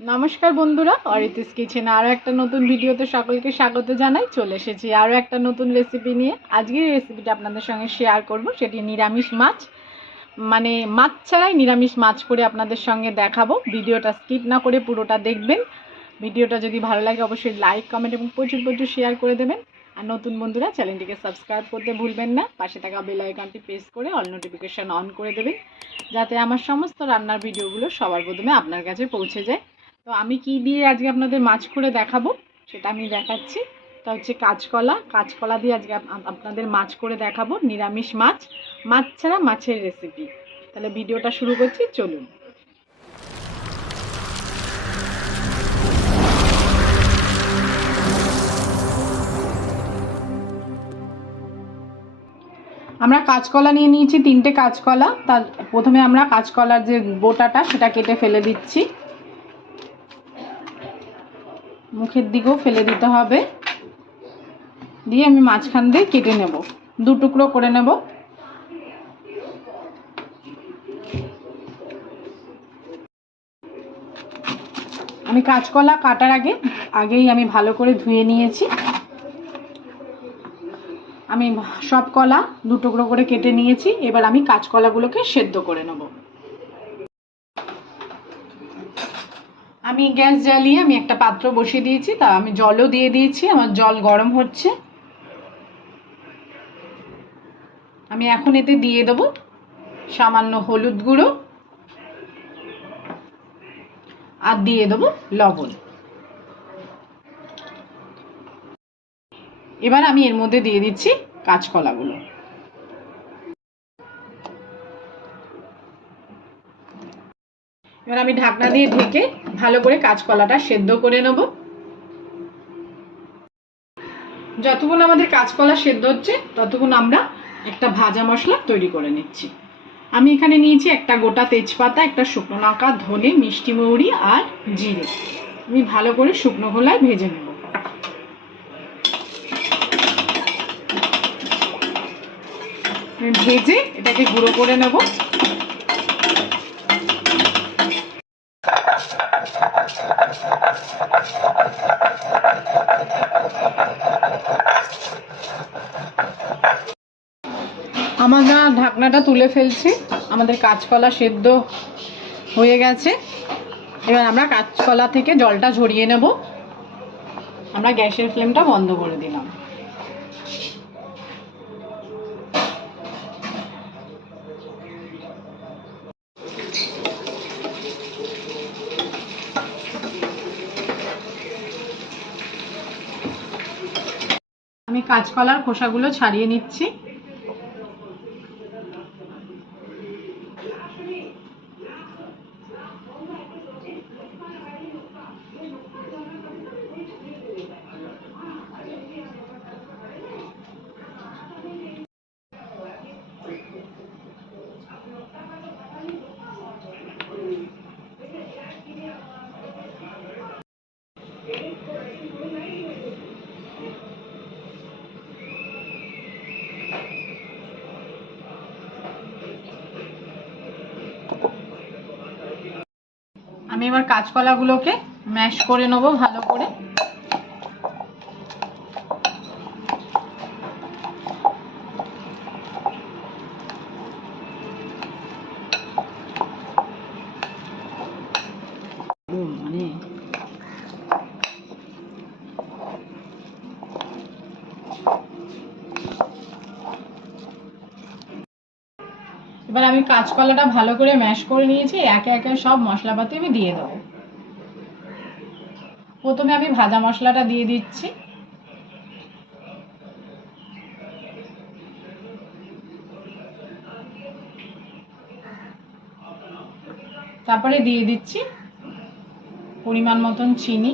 नमस्कार बंधुरा अरित्रिस किचेन आरो एक नतून भिडियोते सकलके स्वागत जानाई। चले एसेछि आरो एक नतून रेसिपि निये। आजकेर रेसिपिटा आपनादेर संगे शेयार करब, सेटी निरामिष माछ, माने माछ छाड़ाई निरामिष माछ करे आपनादेर संगे देखाबो। भिडियोटा स्किप ना करे पुरोटा देखबेन। भिडियोटा यदि भालो लागे अवश्यई लाइक कमेंट एबं प्रचुर प्रचुर शेयार करे देबेन। আর নতুন বন্ধুরা চ্যানেলটিকে সাবস্ক্রাইব করতে ভুলবেন না। পাশে থাকা বেল আইকনটি প্রেস করে অল নোটিফিকেশন অন করে দেবেন, যাতে আমার সমস্ত রান্নার ভিডিওগুলো সবার প্রথমে আপনার কাছে পৌঁছে যায়। তো আমি কি দিয়ে আজকে আপনাদের মাছ করে দেখাবো সেটা আমি দেখাচ্ছি। তা হচ্ছে কাঁচকলা। কাঁচকলা দিয়ে আজকে আপনাদের মাছ করে দেখাবো, নিরামিষ মাছ, মাছ ছাড়া মাছের রেসিপি। তাহলে ভিডিওটা শুরু করছি, চলুন। আমরা কাঁচকলা নিয়ে নিয়েছি, 3টে কাঁচকলা। তার প্রথমে আমরা কাঁচকলার যে বোটাটা সেটা কেটে ফেলে দিচ্ছি। মুখের দিকেও ফেলে দিতে হবে। দিয়ে আমি মাঝখান দিয়ে কেটে নেব, 2 টুকরো করে নেব। আমি কাঁচকলা কাটার আগেই আমি ভালো করে ধুয়ে নিয়েছি। আমি সব কলা 2 টুকরো করে কেটে নিয়েছি। এবার আমি কাঁচকলাগুলোকে সেদ্ধ করে নেব। আমি গ্যাস জ্বালিয়ে আমি একটা পাত্র বসিয়ে দিয়েছি, তা আমি জলও দিয়ে দিয়েছি। আমার জল গরম হচ্ছে। আমি এখন এতে দিয়ে দেব সামান্য হলুদ গুঁড়ো আর দিয়ে দেব লবণ। এবার আমি এর মধ্যে দিয়ে দিচ্ছি কাঁচকলাগুলো। এবার আমি ঢাকনা দিয়ে ঢেকে ভালো করে কাঁচকলাটা সেদ্ধ করে নেব। যতক্ষণ আমাদের কাঁচকলা সেদ্ধ হচ্ছে ততক্ষণ আমরা একটা ভাজা মশলা তৈরি করে নিচ্ছি। আমি এখানে নিয়েছি একটা গোটা তেজপাতা, একটা শুকনো লঙ্কা, ধনে, মিষ্টি মৌরি আর জিরে। আমি ভালো করে শুকনো খোলায় ভেজে নেব। ভেজে এটাকে গুঁড়ো করে নেব। আমরা ঢাকনাটা তুলে ফেলছি। আমাদের কাঁচকলা সেদ্ধ হয়ে গেছে। এবার আমরা কাঁচকলা থেকে জলটা ঝরিয়ে নেব। আমরা গ্যাসের ফ্লেমটা বন্ধ করে দিলাম। আমি কাঁচকলার খোসাগুলো ছাড়িয়ে নিচ্ছি। আমি এবার কাঁচকলাগুলোকে ম্যাশ করে নেব ভালো করে। এবার আমি কাঁচকলাটা ভালো করে ম্যাশ করে নিয়েছি। একে একে সব মশলাপাতি আমি দিয়ে দেবো। প্রথমে আমি ভাজা মশলাটা দিয়ে দিচ্ছি। তারপরে দিয়ে দিচ্ছি পরিমাণ মতন চিনি।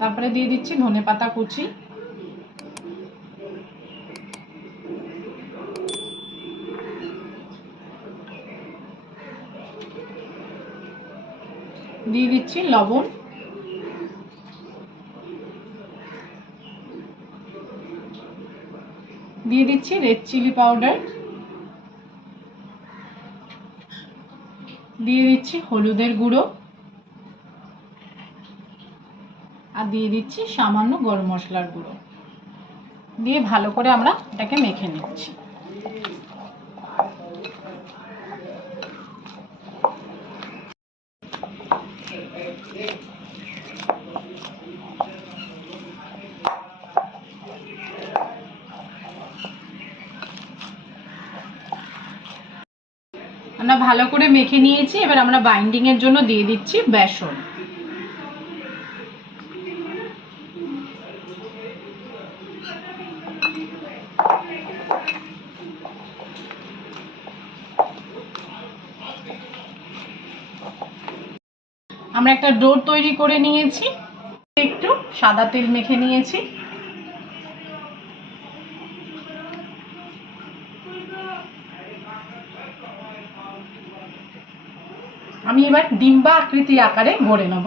তারপরে দিয়ে দিচ্ছি ধনেপাতা কুচি। দিয়ে দিচ্ছি লবণ। দিয়ে দিচ্ছি রেড চিলি পাউডার। দিয়ে দিচ্ছি হলুদের গুঁড়ো আর দিয়ে দিচ্ছি সামান্য গরম মশলার গুঁড়ো, দিয়ে ভালো করে আমরা এটাকে মেখে নিচ্ছি। আমরা ভালো করে মেখে নিয়েছি, এবার আমরা বাইন্ডিং এর জন্য দিয়ে দিচ্ছি বেসন। আমরা একটা ডো তৈরি করে নিয়েছি, একটু সাদা তেল মেখে নিয়েছি। আমি এবার ডিম্বা আকৃতির আকারে গড়ে নেব।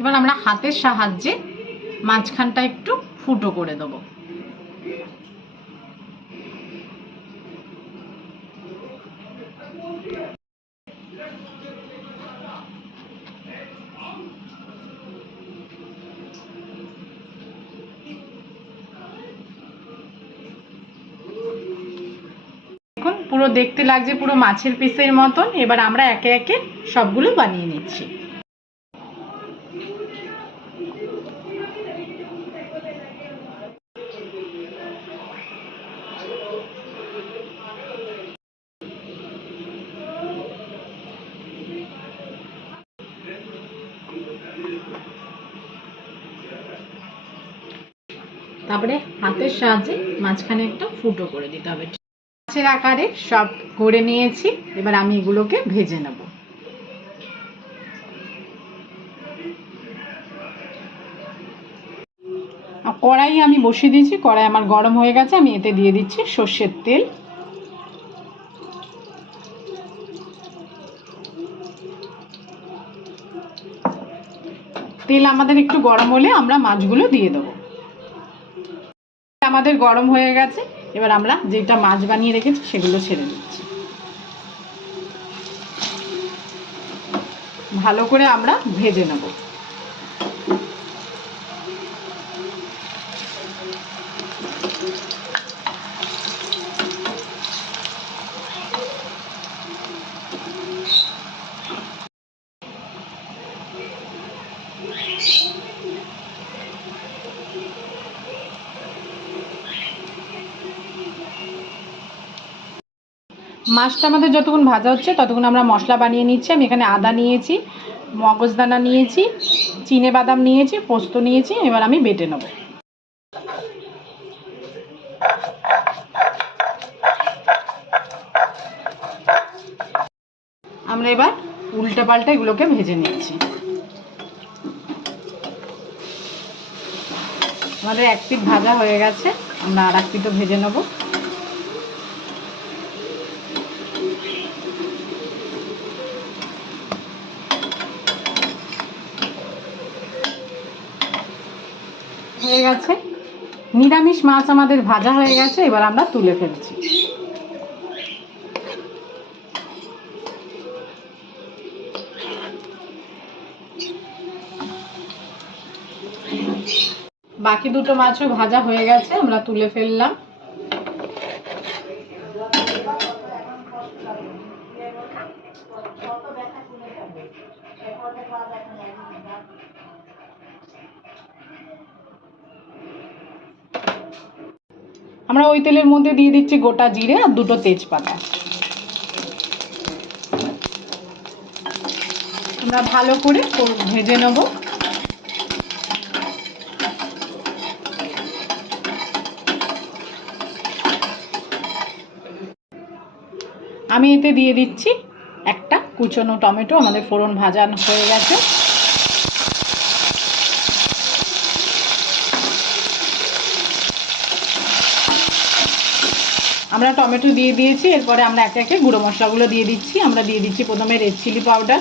এবার আমরা হাতের সাহায্যে মাঝখানটা একটু ফুটো করে দেব। এখন পুরো দেখতে লাগছে পুরো মাছের পিসের মতন। এবার আমরা একে একে সবগুলো বানিয়ে নিচ্ছি। তারপরে হাতের সাহায্যে মাঝখানে একটা ফুটো করে দিতে হবে। মাছের আকারে সব করে নিয়েছি, এবার আমি এগুলোকে ভেজে নেব। কড়াই আমি বসিয়ে দিয়েছি, কড়াই আমার গরম হয়ে গেছে। আমি এতে দিয়ে দিচ্ছি সর্ষের তেল। তেল আমাদের একটু গরম হলে আমরা মাছগুলো দিয়ে দেবো। আমাদের গরম হয়ে গেছে, এবার আমরা যেটা মাছ বানিয়ে রেখেছি সেগুলো ছেড়ে দিচ্ছি। ভালো করে আমরা ভেজে নেব। মাছটা আমাদের যতক্ষণ ভাজা হচ্ছে ততক্ষণ আমরা মশলা বানিয়ে নিচ্ছি। আমি এখানে আদা নিয়েছি, মগজদানা নিয়েছি, চিনে বাদাম নিয়েছি, পোস্ত নিয়েছি। এবার আমি বেটে নেব। আমরা এবার উল্টা পাল্টা এগুলোকে ভেজে নিচ্ছি। আমাদের এক পিঠ ভাজা হয়ে গেছে, আমরা আর এক পিঠও ভেজে নেব। হয়ে গেছে, নিরামিষ মাছ আমাদের ভাজা হয়ে গেছে। এবার আমরা তুলে ফেলছি। বাকি দুটো মাছও ভাজা হয়ে গেছে, আমরা তুলে ফেললাম। আমরা ওই তেলের মধ্যে দিয়ে দিচ্ছি গোটা জিরে আর দুটো তেজপাতা। আমরা ভালো করে ভেজে নেব। আমি এতে দিয়ে দিচ্ছি একটা কুচনো টমেটো আমাদের ফোড়ন ভাজা হয়ে গেছে। আমরা টমেটো দিয়ে দিয়েছি, এরপরে আমরা একে একে গুঁড়ো মশলাগুলো দিয়ে দিচ্ছি। আমরা দিয়ে দিচ্ছি প্রথমে রেড চিলি পাউডার,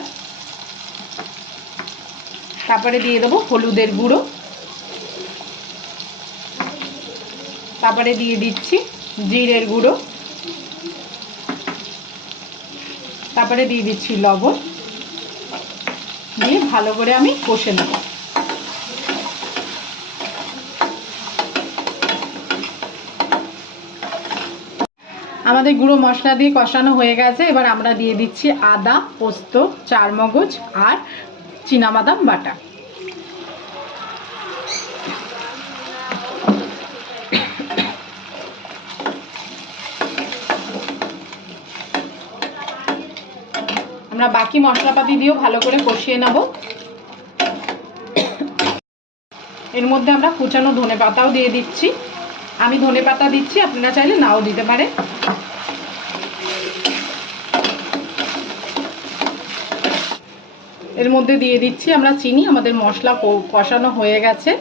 তারপরে দিয়ে দেবো হলুদের গুঁড়ো, তারপরে দিয়ে দিচ্ছি জিরের গুঁড়ো, তারপরে দিয়ে দিচ্ছি লবণ, দিয়ে ভালো করে আমি কষে নেব। আমাদের গুঁড়ো মশলা দিয়ে কষানো হয়ে গেছে। এবার আমরা দিয়ে দিচ্ছি আদা, পোস্ত, চারমগজ আর চীনাবাদাম বাটা। আমরা বাকি মশলাপাতি দিয়েও ভালো করে কষিয়ে নেব। এর মধ্যে আমরা কুচানো ধনেপাতাও দিয়ে দিচ্ছি। আমি ধনেপাতা দিচ্ছি, আপনারা চাইলে নাও দিতে পারে। এর মধ্যে দিয়ে দিচ্ছি আমরা চিনি। আমাদের মশলা কষানো হয়ে গেছে,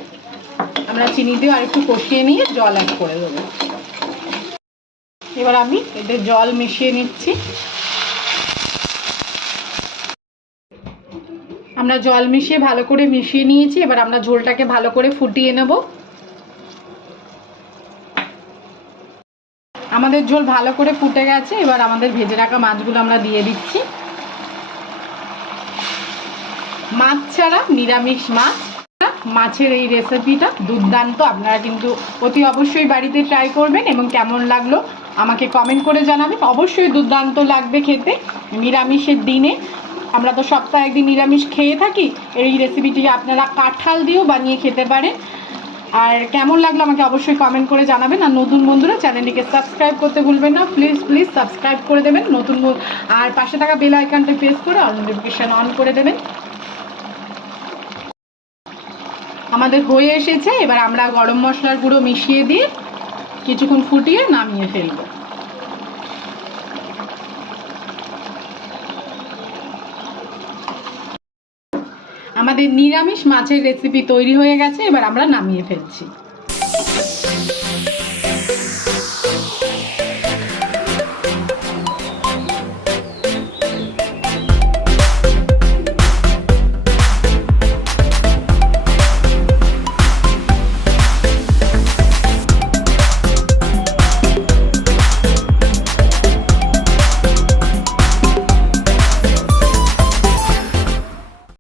আমরা চিনি দিয়ে আরেকটু কষিয়ে নিয়ে জল অ্যাড করে দেবো। এবার আমি এতে জল মিশিয়ে নিচ্ছি। আমরা জল মিশিয়ে ভালো করে মিশিয়ে নিয়েছি। এবার আমরা ঝোলটাকে ভালো করে ফুটিয়ে নেব। আমাদের ঝোল ভালো করে ফুটে গেছে। এবার আমাদের ভেজে রাখা মাছগুলো আমরা দিয়ে দিচ্ছি। মাছ ছাড়া নিরামিষ মাছ, মাছের এই রেসিপিটা দুর্দান্ত। আপনারা কিন্তু অতি অবশ্যই বাড়িতে ট্রাই করবেন এবং কেমন লাগলো আমাকে কমেন্ট করে জানাবেন। অবশ্যই দুর্দান্ত লাগবে খেতে নিরামিষের দিনে। আমরা তো সপ্তাহে একদিন নিরামিষ খেয়ে থাকি। এই রেসিপিটি আপনারা কাঁঠাল দিয়েও বানিয়ে খেতে পারেন। আর কেমন লাগলো আমাকে অবশ্যই কমেন্ট করে জানাবেন। আর নতুন বন্ধুরা চ্যানেলটিকে সাবস্ক্রাইব করতে ভুলবেন না। প্লিজ প্লিজ সাবস্ক্রাইব করে দেবেন নতুন, আর পাশে থাকা বেল আইকনটা প্রেস করে অল নোটিফিকেশন অন করে দেবেন। আমাদের হয়ে এসেছে। এবার আমরা গরম মশলার গুঁড়ো মিশিয়ে দিয়ে কিছুক্ষণ ফুটিয়ে নামিয়ে ফেলব। আমাদের নিরামিষ মাছের রেসিপি তৈরি হয়ে গেছে। এবার আমরা নামিয়ে ফেলছি।